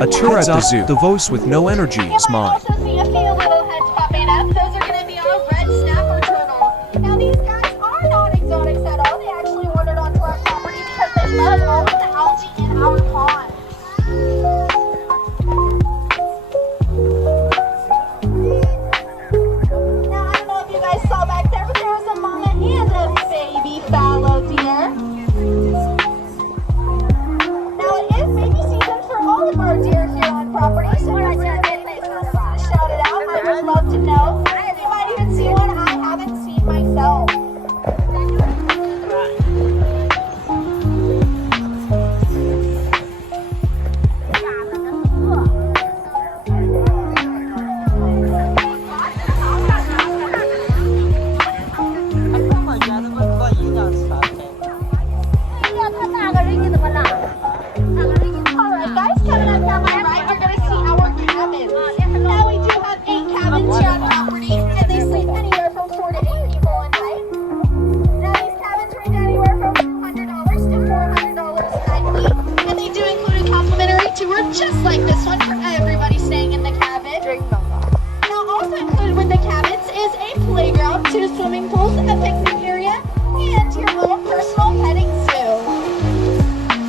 A tour at the zoo. The voice with no energy is mine. Also see a few little heads popping up. Those are going to be our red snapper turtle. Now these guys are not exotics at all. They actually wandered onto our property because they love all of the algae in our pond. Now I don't know if you guys saw back there, but there was a mama and a baby fallow deer. Now it is baby season for all of our deer here on property, so if you're getting it, shout it out. I would love to know. You might even see one I haven't seen myself. Alright guys, coming up down my right, you're going to see our cabins. Now we do have 8 cabins here on property, and they sleep anywhere from 4 to 8 people a night. Now these cabins range anywhere from $100 to $400 nightly, and they do include a complimentary tour just like this one for everybody staying in the cabin. Now also included with the cabins is a playground, 2 swimming pools, a picnic area, and your own personal petting zoo.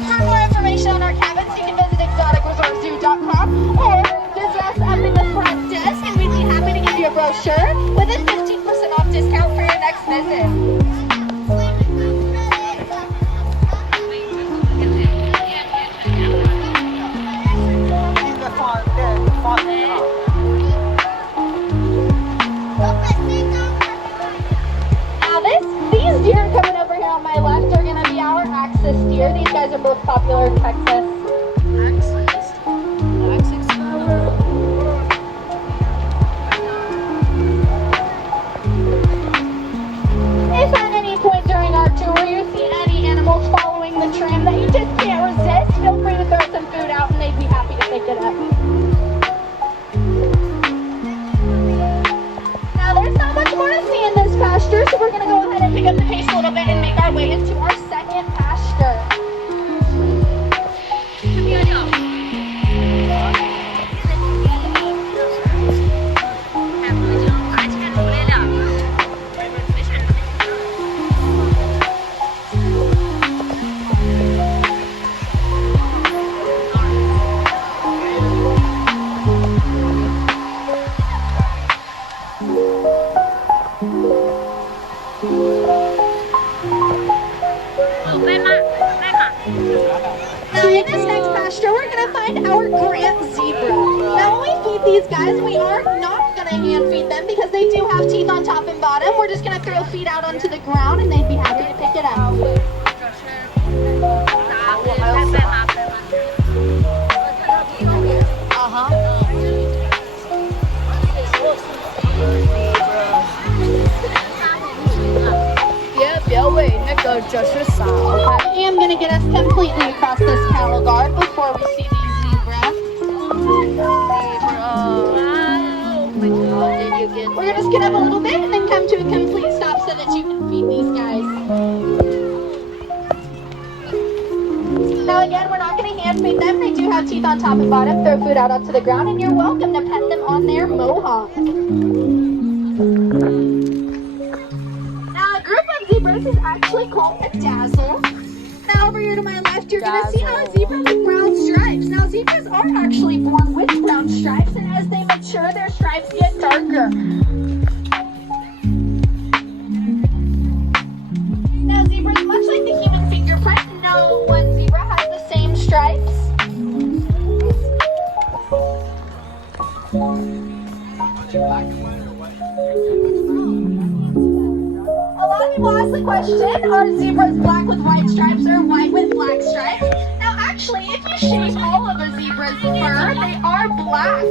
For more information on our cabins, you can visit exoticresortzoo.com or visit us up in the front desk, and we'd be happy to give you a brochure with a 15% off discount for your next visit. Now these deer coming over here on my left are going to be our axis deer. These guys are both popular in Texas. If at any point during our tour you see any animals following the tram that you just can't resist, feel free to throw some food out and they'd be happy to pick it up. Now there's not much more to see in this pasture, so we're going to go ahead and pick up the pace a little bit and make our way into our second pasture. Now in this next pasture, we're going to find our Grant zebra. Now when we feed these guys, we are not going to hand feed them because they do have teeth on top and bottom. We're just going to throw feed out onto the ground and they'd be happy to pick it up. I am going to get us completely across this cattle guard before we see these zebras. We're just going to have a little bit and then come to a complete stop so that you can feed these guys. Now again, we're not going to hand feed them. They do have teeth on top and bottom. Throw food out onto the ground and you're welcome to pet them on their mohawk. Now a group of zebras is actually called a dazzle. Now over here to my left, you're going to see a zebra with brown stripes. Now zebras are actually born with brown stripes, and as they mature, their stripes get darker. Now zebras, much like the human fingerprint, no one zebra has the same stripes. A lot of people ask the question, are zebras black with white stripes or white with black stripes? Now actually, if you shave all of a zebra's fur, they are black.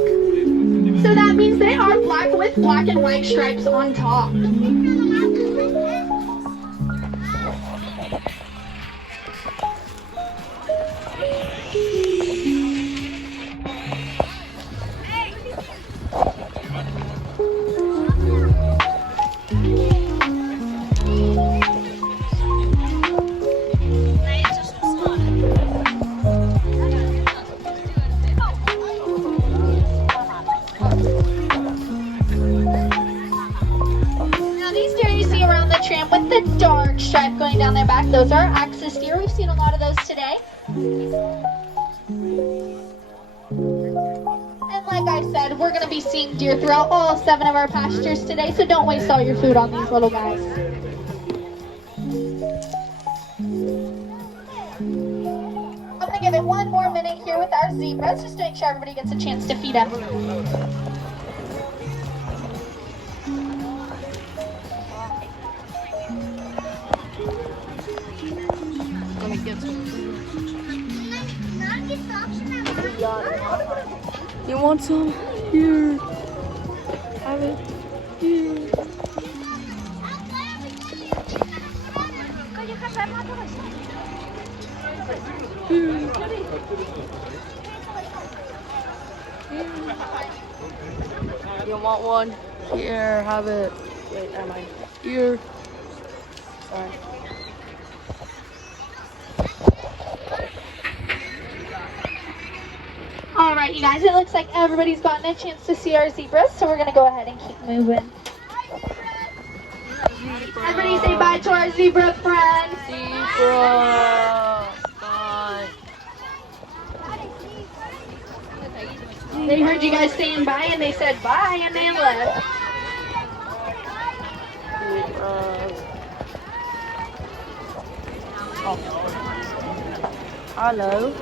So that means they are black with black and white stripes on top. Those are axis deer. We've seen a lot of those today. And like I said, we're going to be seeing deer throughout all 7 of our pastures today, so don't waste all your food on these little guys. I'm going to give it one more minute here with our zebras, just to make sure everybody gets a chance to feed them. You want some? Here. Have it. Here. You want one? Here, have it. Wait, never mind. Here. Sorry. All right, you guys, it looks like everybody's gotten a chance to see our zebras, so we're going to go ahead and keep moving. Everybody say bye to our zebra friends. Zebra. Bye. They heard you guys saying bye, and they said bye, and they left. Oh. Hello.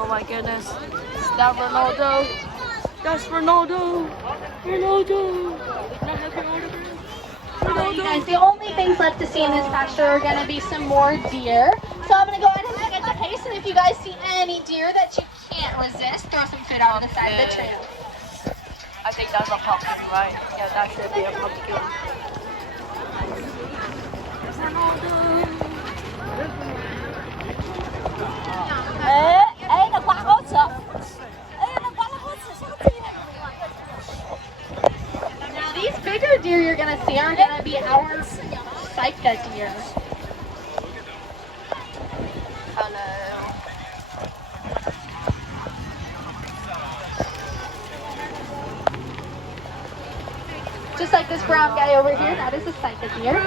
Oh my goodness. Is that Ronaldo? That's Ronaldo. Ronaldo. Alright, you guys, the only things left to see in this pasture are going to be some more deer. So I'm going to go ahead and pick at the pace, and if you guys see any deer that you can't resist, throw some food out on the side of the trail. I think that's a pumpkin, right? Yeah, that should be a pumpkin. Now these bigger deer you're going to see are going to be our Sika deer. Just like this brown guy over here, that is a Sika deer.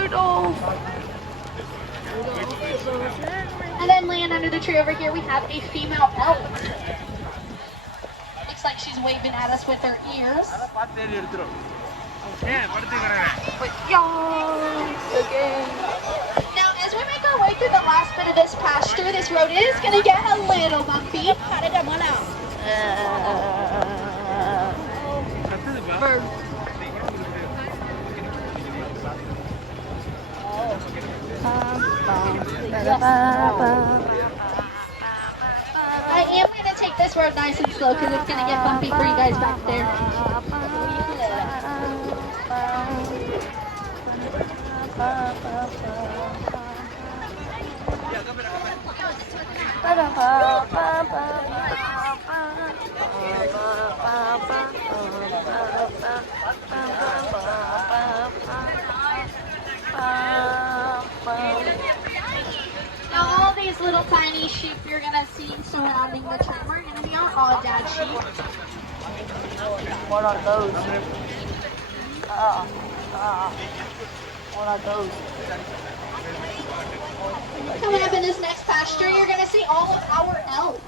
And then laying under the tree over here, we have a female elk. Looks like she's waving at us with her ears. Now, as we make our way through the last bit of this pasture, this road is going to get a little bumpy. I am going to take this road nice and slow because it's going to get bumpy for you guys back there. Now all these little tiny sheep you're going to see surrounding the tree, we're going to be our all-dad sheep. What are those? What are those? Coming up in this next pasture, you're going to see all of our elk.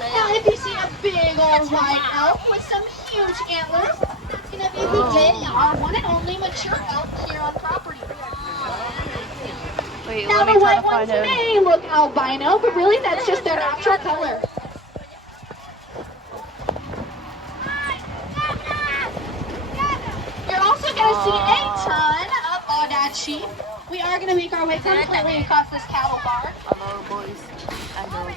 Now if you see a big old white elk with some huge antlers, that's going to be Houdini, our one and only mature elk here on property. Wait, Now let me the try white to find ones him. may look albino, but really that's just their natural color. You're also going to see a ton of all-dad sheep. We are going to make our way completely across this cattle barn. Hello, boys. I know.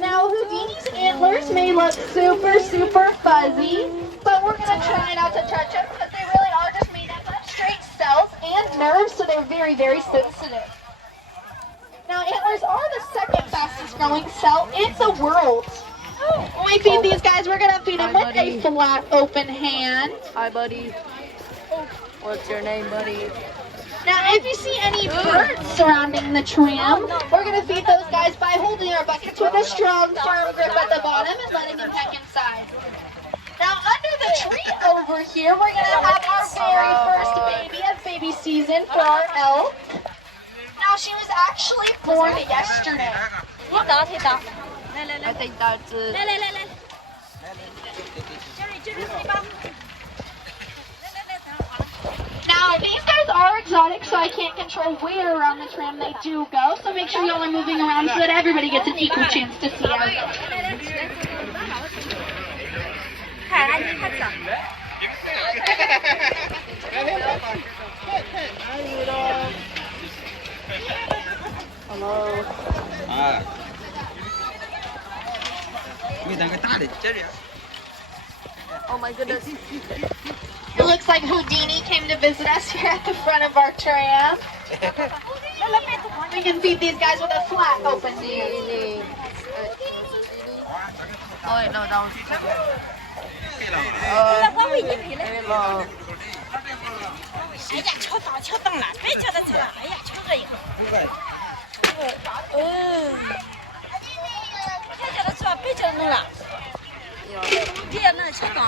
Now Houdini's antlers may look super fuzzy, but we're going to try not to touch them because they really are just made up of straight cells and nerves, so they're very sensitive. Now antlers are the second fastest growing cell in the world. When we feed these guys, we're going to feed them with a flat open hand. Hi, buddy. What's your name, buddy? Now, if you see any birds surrounding the tram, we're going to feed those guys by holding our buckets with a strong, firm grip at the bottom and letting them peck inside. Now, under the tree over here, we're going to have our very first baby of baby season for our elk. Now, she was actually born yesterday. I think that's it. Now, these guys are exotic, so I can't control where around the tram they do go. So make sure y'all are moving around so that everybody gets an equal chance to see us. Hello. 啊，没当个大的，这里。 Oh my goodness. It looks like Houdini came to visit us here at the front of our tram. We can feed these guys with a flat open hand. Oh wait, no, that was Hello. 哎呀，敲灯了，别叫他敲了，哎呀，敲这一个，别叫他敲，别叫他弄了，别要弄敲灯。